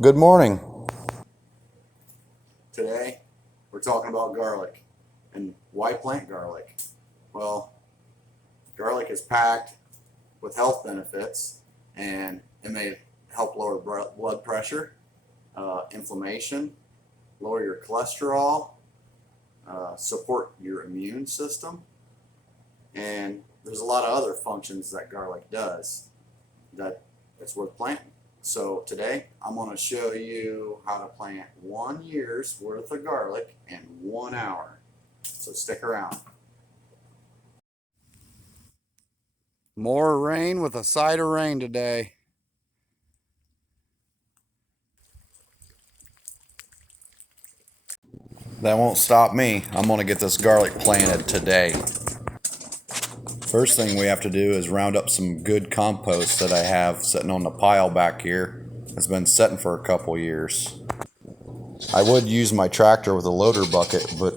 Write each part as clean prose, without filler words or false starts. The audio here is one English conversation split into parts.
Good morning. Today, we're talking about garlic. And why plant garlic? Well, garlic is packed with health benefits, and it may help lower blood pressure, inflammation, lower your cholesterol, support your immune system, and there's a lot of other functions that garlic does that it's worth planting. So today I'm going to show you how to plant 1 year's worth of garlic in 1 hour. So stick around. More rain with a side of rain today. That won't stop me. I'm going to get this garlic planted today. First thing we have to do is round up some good compost that I have sitting on the pile back here. It's been sitting for a couple years. I would use my tractor with a loader bucket, but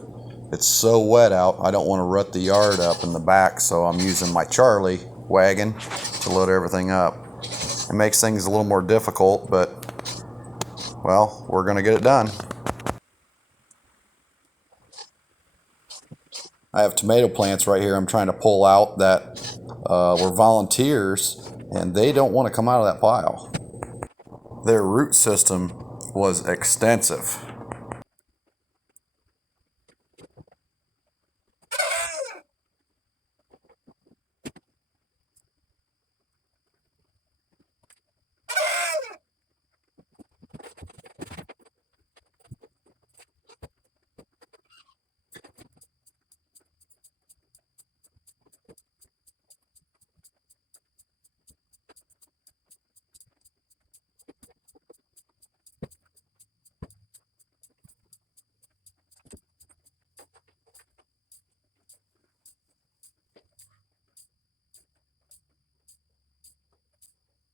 it's so wet out I don't want to rut the yard up in the back, so I'm using my Charlie wagon to load everything up. It makes things a little more difficult, but well, we're going to get it done. I have tomato plants right here I'm trying to pull out that were volunteers, and they don't want to come out of that pile. Their root system was extensive.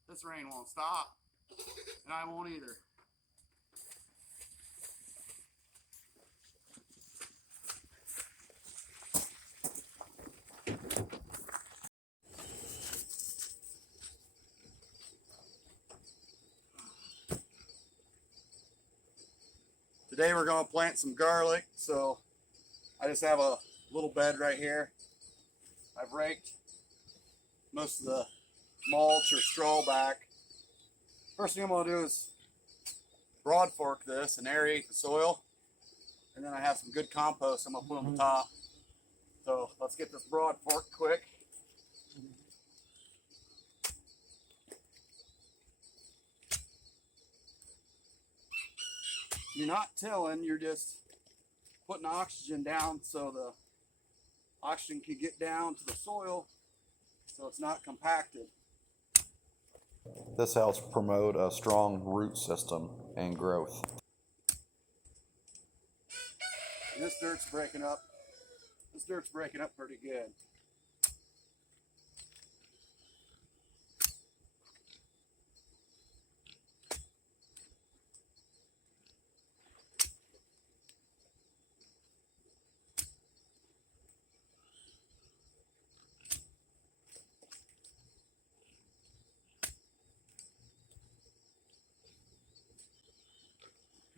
This rain won't stop, and I won't either. Today we're going to plant some garlic, so I just have a little bed right here. I've raked most of the mulch or straw back. First thing I'm going to do is broad fork this and aerate the soil, and then I have some good compost I'm going to put on the top. So let's get this broad fork quick. You're not tilling, you're just putting oxygen down so the oxygen can get down to the soil so it's not compacted. This helps promote a strong root system and growth. And this dirt's breaking up. This dirt's breaking up pretty good.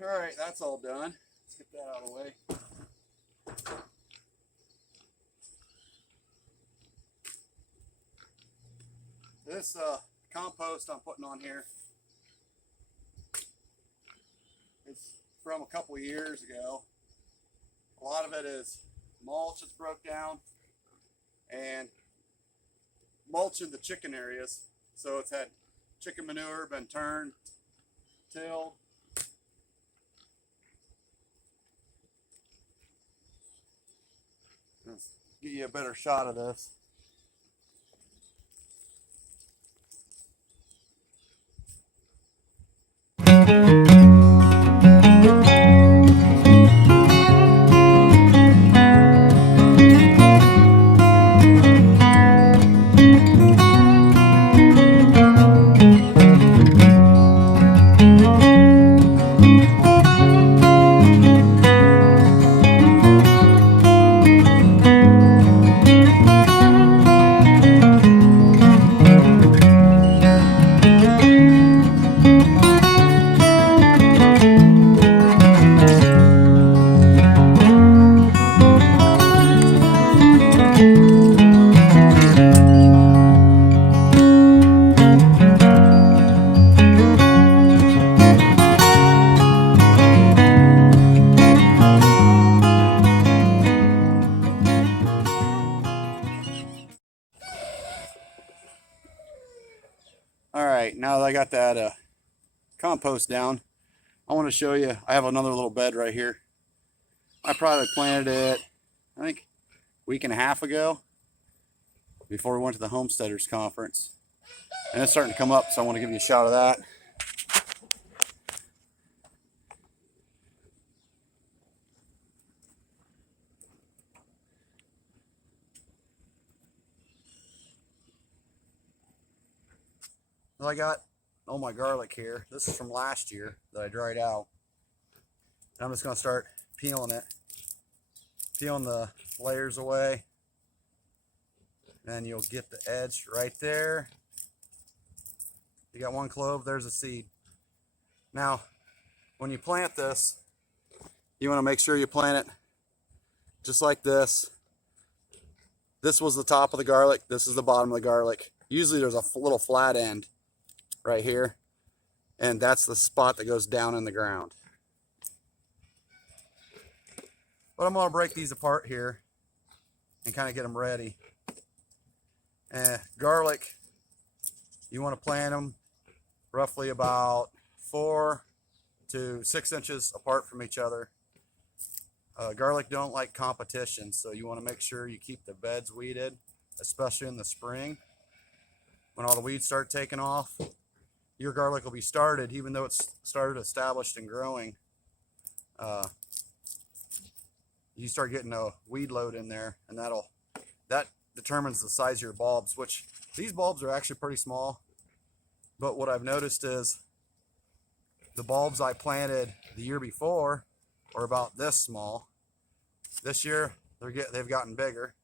All right, that's all done. Let's get that out of the way. This compost I'm putting on here is from a couple years ago. A lot of it is mulch that's broke down and mulch in the chicken areas. So it's had chicken manure, been turned, tilled. Let's give you a better shot of this. got that compost down, I want to show you, I have another little bed right here. I probably planted it, I think, a week and a half ago before we went to the Homesteaders Conference. And it's starting to come up, so I want to give you a shot of that. Well, I got all my garlic here. This is from last year that I dried out. I'm just going to start peeling it. Peeling the layers away. And you'll get the edge right there. You got one clove, there's a seed. Now, when you plant this, you want to make sure you plant it just like this. This was the top of the garlic. This is the bottom of the garlic. Usually there's a little flat end right here, and that's the spot that goes down in the ground. But I'm going to break these apart here and kind of get them ready. Garlic, you want to plant them roughly about 4 to 6 inches apart from each other. Garlic don't like competition, so you want to make sure you keep the beds weeded, especially in the spring. When all the weeds start taking off, your garlic will be started, even though it's started established and growing. You start getting a weed load in there, and that determines the size of your bulbs, which these bulbs are actually pretty small. But what I've noticed is the bulbs I planted the year before are about this small. This year they've gotten bigger.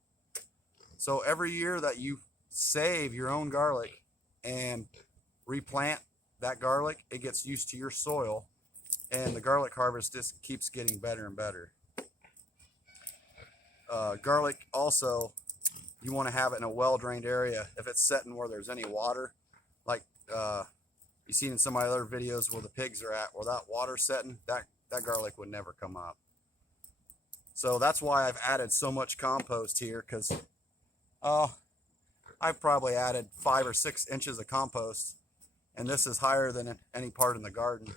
So every year that you save your own garlic and replant that garlic, it gets used to your soil, and the garlic harvest just keeps getting better and better. Garlic also, you want to have it in a well-drained area. If it's setting where there's any water, like you've seen in some of my other videos where the pigs are at, where that water's setting, that garlic would never come up. So that's why I've added so much compost here, because I've probably added 5 or 6 inches of compost, and this is higher than any part in the garden.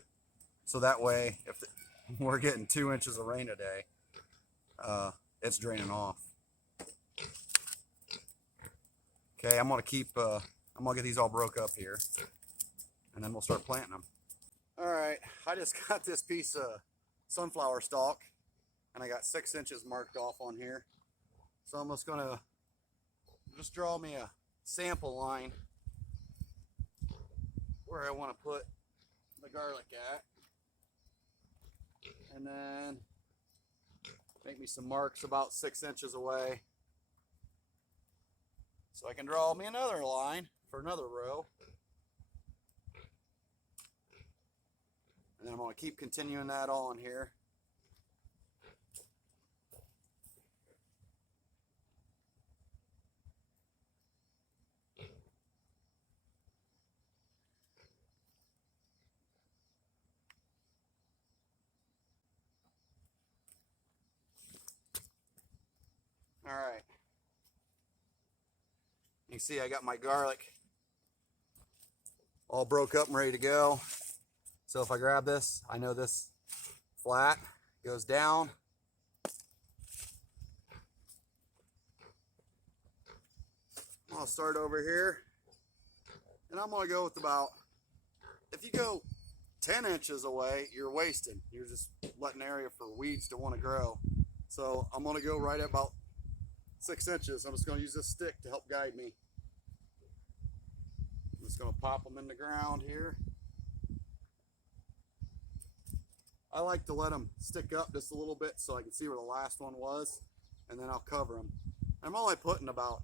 So that way, if we're getting 2 inches of rain a day, it's draining off. Okay, I'm gonna get these all broke up here, and then we'll start planting them. All right, I just got this piece of sunflower stalk, and I got 6 inches marked off on here. So I'm just gonna draw me a sample line where I want to put the garlic at, and then make me some marks about 6 inches away, so I can draw me another line for another row. And then I'm going to keep continuing that on here. All right. You can see I got my garlic all broke up and ready to go. So if I grab this, I know this flat goes down. I'll start over here, and I'm going to go with about, if you go 10 inches away, you're wasting. You're just letting area for weeds to want to grow. So I'm going to go right at about 6 inches. I'm just going to use this stick to help guide me. I'm just going to pop them in the ground here. I like to let them stick up just a little bit so I can see where the last one was, and then I'll cover them. I'm only putting about,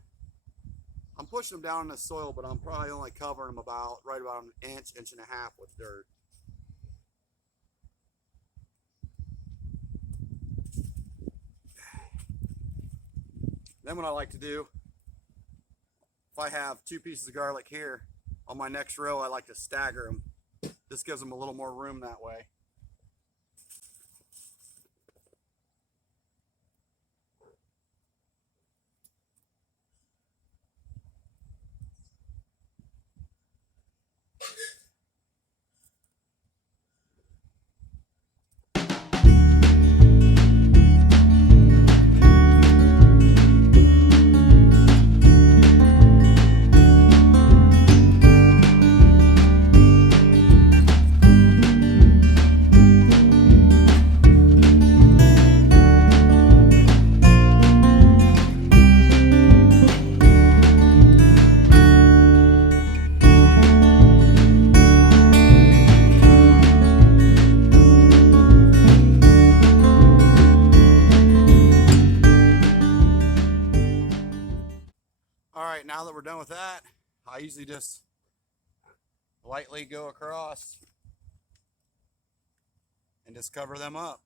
I'm pushing them down in the soil, but I'm probably only covering them right about an inch, inch and a half with dirt. Then what I like to do, if I have 2 pieces of garlic here, on my next row I like to stagger them. This gives them a little more room that way. now that we're done with that, I usually just lightly go across and just cover them up.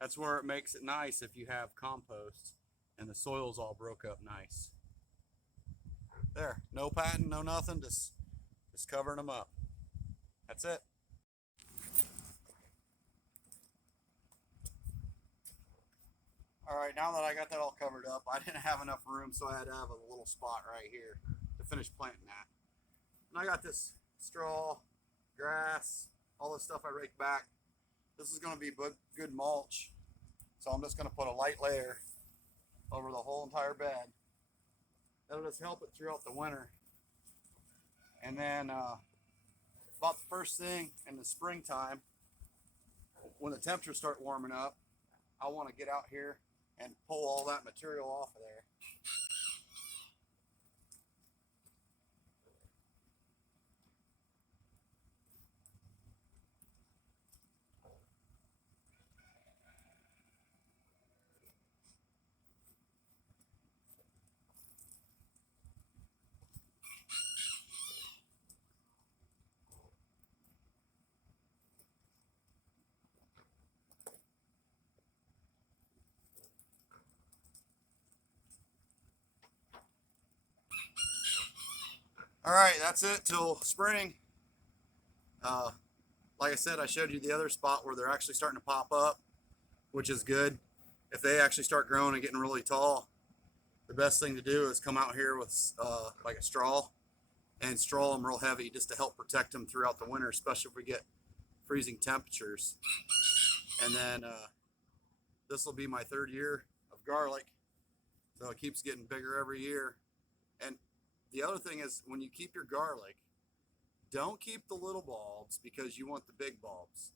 That's where it makes it nice if you have compost and the soil's all broke up nice. There, no patting, no nothing, just covering them up. That's it. All right, now that I got that all covered up, I didn't have enough room, so I had to have a little spot right here to finish planting that. And I got this straw, grass, all this stuff I raked back. This is going to be good mulch, so I'm just going to put a light layer over the whole entire bed. That'll just help it throughout the winter. And then about the first thing in the springtime, when the temperatures start warming up, I want to get out here and pull all that material off of there. All right, that's it till spring. Like I said, I showed you the other spot where they're actually starting to pop up, which is good. If they actually start growing and getting really tall, the best thing to do is come out here with like a straw and straw them real heavy just to help protect them throughout the winter, especially if we get freezing temperatures. And then this will be my 3rd year of garlic, so it keeps getting bigger every year. And the other thing is, when you keep your garlic, don't keep the little bulbs because you want the big bulbs.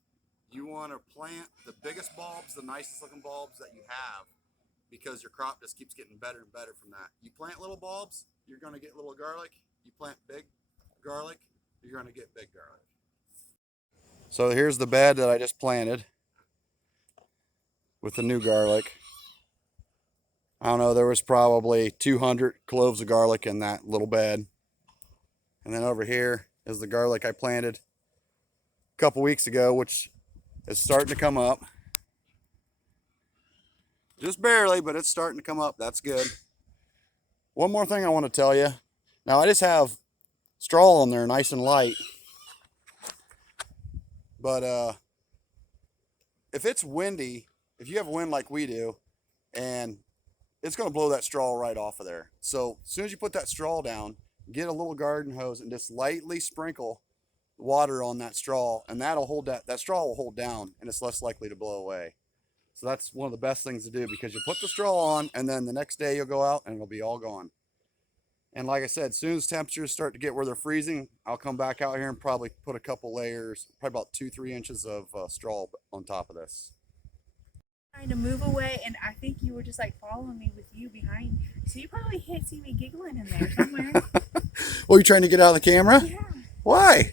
You want to plant the biggest bulbs, the nicest looking bulbs that you have, because your crop just keeps getting better and better from that. You plant little bulbs, you're going to get little garlic. You plant big garlic, you're going to get big garlic. So here's the bed that I just planted with the new garlic. I don't know, there was probably 200 cloves of garlic in that little bed. And then over here is the garlic I planted a couple weeks ago, which is starting to come up. Just barely, but it's starting to come up. That's good. One more thing I want to tell you. Now, I just have straw on there nice and light. But if it's windy, if you have wind like we do, and it's going to blow that straw right off of there. So as soon as you put that straw down, get a little garden hose and just lightly sprinkle water on that straw, and that'll hold that straw will hold down, and it's less likely to blow away. So that's one of the best things to do, because you put the straw on and then the next day you'll go out and it'll be all gone. And like I said, as soon as temperatures start to get where they're freezing, I'll come back out here and probably put a couple layers, probably about 2-3 inches of straw on top of this. Trying to move away, and I think you were just like following me with you behind, so you probably can't see me giggling in there somewhere. Well, you trying to get out of the camera? Yeah. Why?